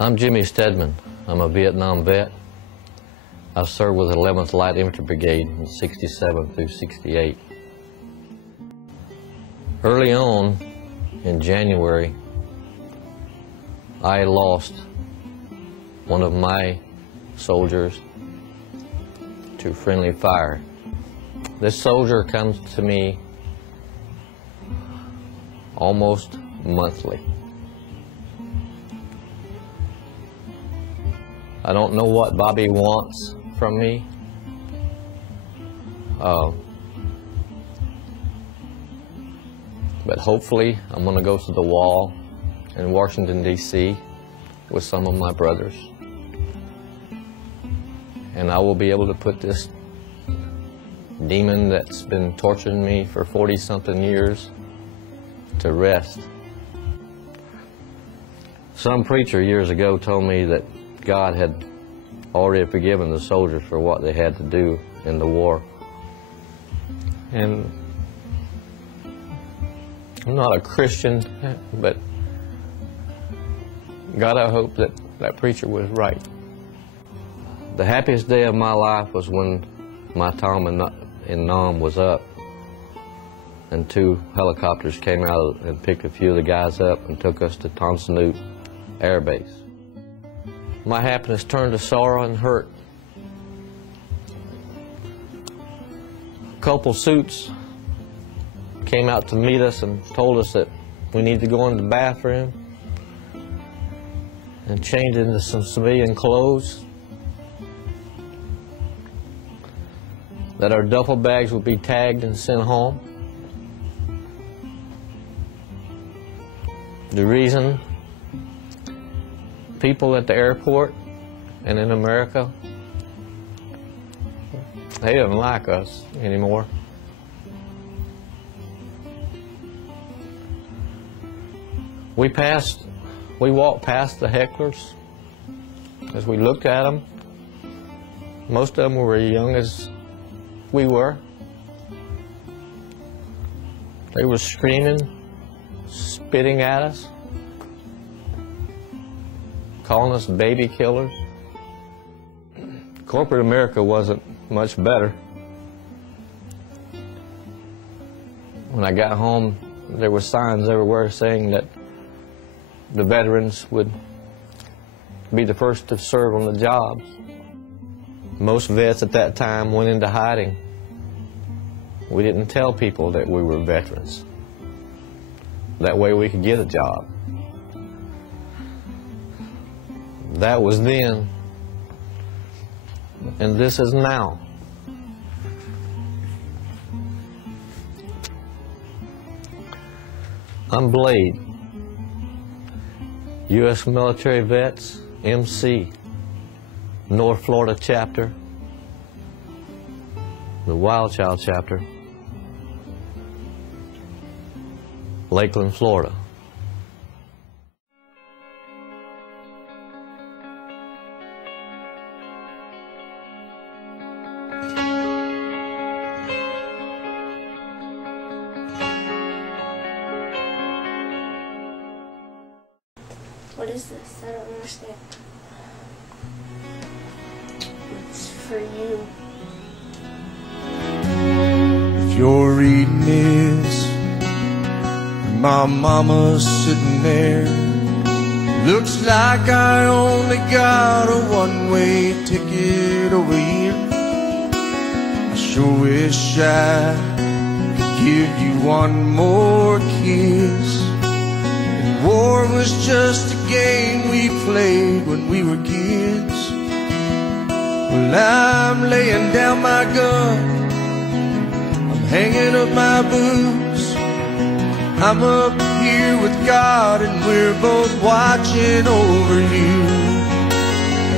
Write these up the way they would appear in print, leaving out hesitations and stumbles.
I'm Jimmy Stedman. I'm a Vietnam vet. I served with the 11th Light Infantry Brigade in 67 through 68. Early on in January, I lost one of my soldiers to friendly fire. This soldier comes to me almost monthly. I don't know what Bobby wants from me. But hopefully I'm going to go to the wall in Washington, D.C. with some of my brothers. And I will be able to put this demon that's been torturing me for 40-something years to rest. Some preacher years ago told me that God had already forgiven the soldiers for what they had to do in the war. And I'm not a Christian, but God, I hope that that preacher was right. The happiest day of my life was when my time in Nam was up and 2 helicopters came out and picked a few of the guys up and took us to Tan Son Nhut Air Base. My happiness turned to sorrow and hurt. A couple suits came out to meet us and told us that we need to go in the bathroom and change into some civilian clothes, that our duffel bags would be tagged and sent home. The reason people at the airport and in America, they don't like us anymore. We walked past the hecklers. As we looked at them, most of them were as young as we were. They were screaming, spitting at us, calling us baby killers. Corporate America wasn't much better. When I got home, there were signs everywhere saying that the veterans would be the first to serve on the jobs. Most vets at that time went into hiding. We didn't tell people that we were veterans. That way we could get a job. That was then, and this is now. I'm Blade, U.S. Military Vets, MC, North Florida Chapter, the Wild Child Chapter, Lakeland, Florida. What is this? I don't understand. It's for you. If you're reading this, and my mama's sitting there, looks like I only got a one-way ticket over here. I sure wish I could give you one more kiss. War was just a game we played when we were kids. Well, I'm laying down my gun, I'm hanging up my boots, I'm up here with God and we're both watching over you.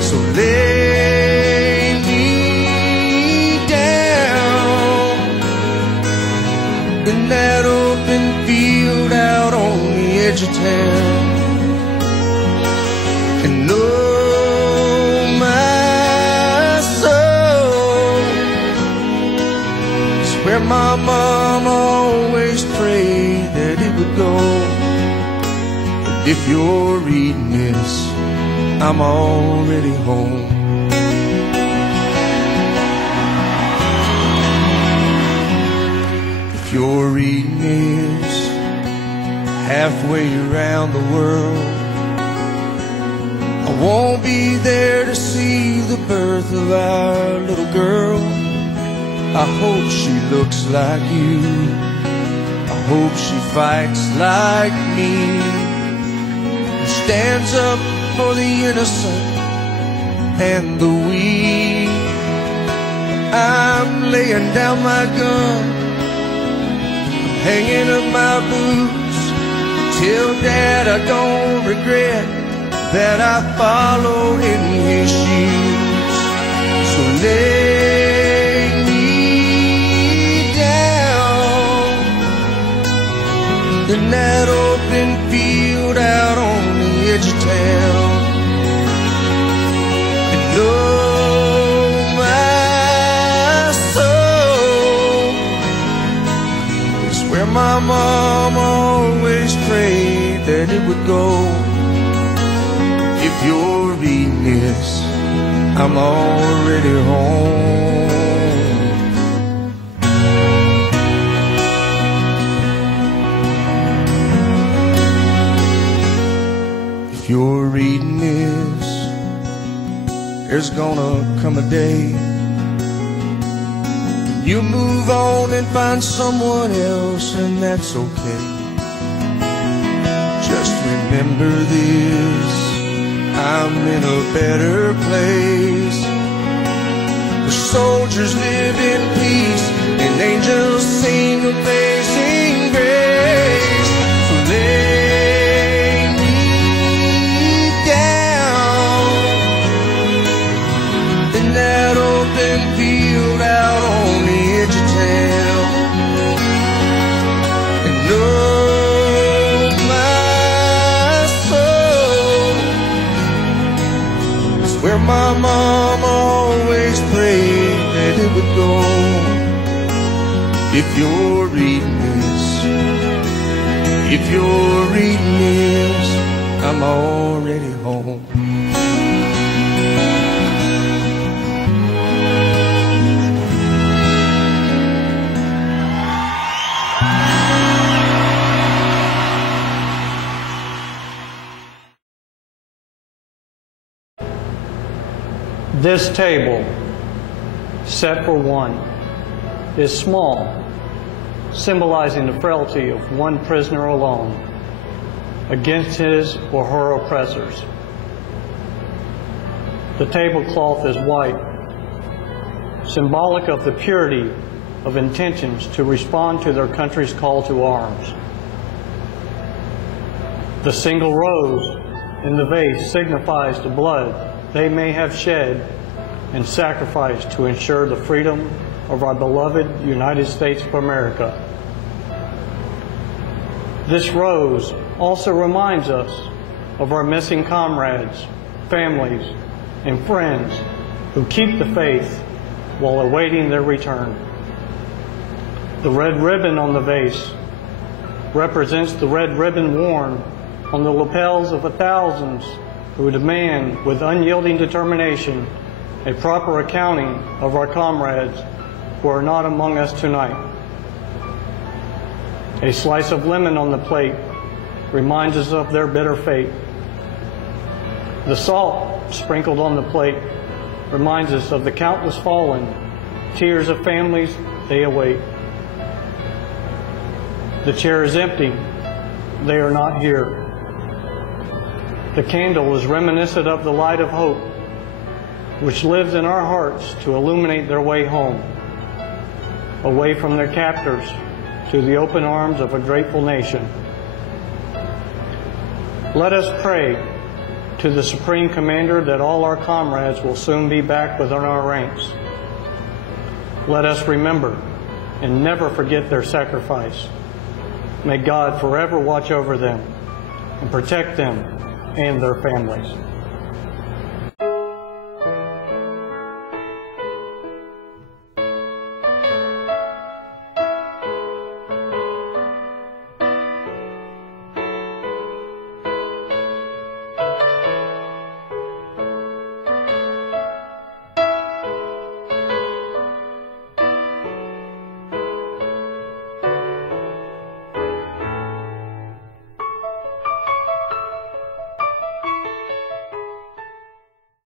So lay me down in that open field out on the edge of town, and know my soul is where my mom always prayed that it would go. And if you're reading this, I'm already home. If you're reading this halfway around the world, I won't be there to see the birth of our little girl. I hope she looks like you. I hope she fights like me, and stands up for the innocent and the weak. I'm laying down my gun, hanging up my boots. Tell Dad I don't regret that I followed in his shoes. So lay me down in that open field out on the edge of town, and oh my soul, it's where my mom always prayed that it would go. If you're reading this, I'm already home. If you're reading this, there's gonna come a day you move on and find someone else, and that's okay. Just remember this, I'm in a better place, where soldiers live in peace and angels sing amazing grace. So lay me down in that open field out on the edge of town, and oh my soul, it's where my mom always prayed that it would go. If you're reading this, if you're reading this, I'm already home. This table, set for one, is small, symbolizing the frailty of one prisoner alone against his or her oppressors. The tablecloth is white, symbolic of the purity of intentions to respond to their country's call to arms. The single rose in the vase signifies the blood they may have shed and sacrificed to ensure the freedom of our beloved United States of America. This rose also reminds us of our missing comrades, families, and friends who keep the faith while awaiting their return. The red ribbon on the vase represents the red ribbon worn on the lapels of the thousands who demand with unyielding determination a proper accounting of our comrades who are not among us tonight. A slice of lemon on the plate reminds us of their bitter fate. The salt sprinkled on the plate reminds us of the countless fallen, tears of families they await. The chair is empty. They are not here. The candle is reminiscent of the light of hope, which lives in our hearts to illuminate their way home, away from their captors to the open arms of a grateful nation. Let us pray to the Supreme Commander that all our comrades will soon be back within our ranks. Let us remember and never forget their sacrifice. May God forever watch over them and protect them and their families.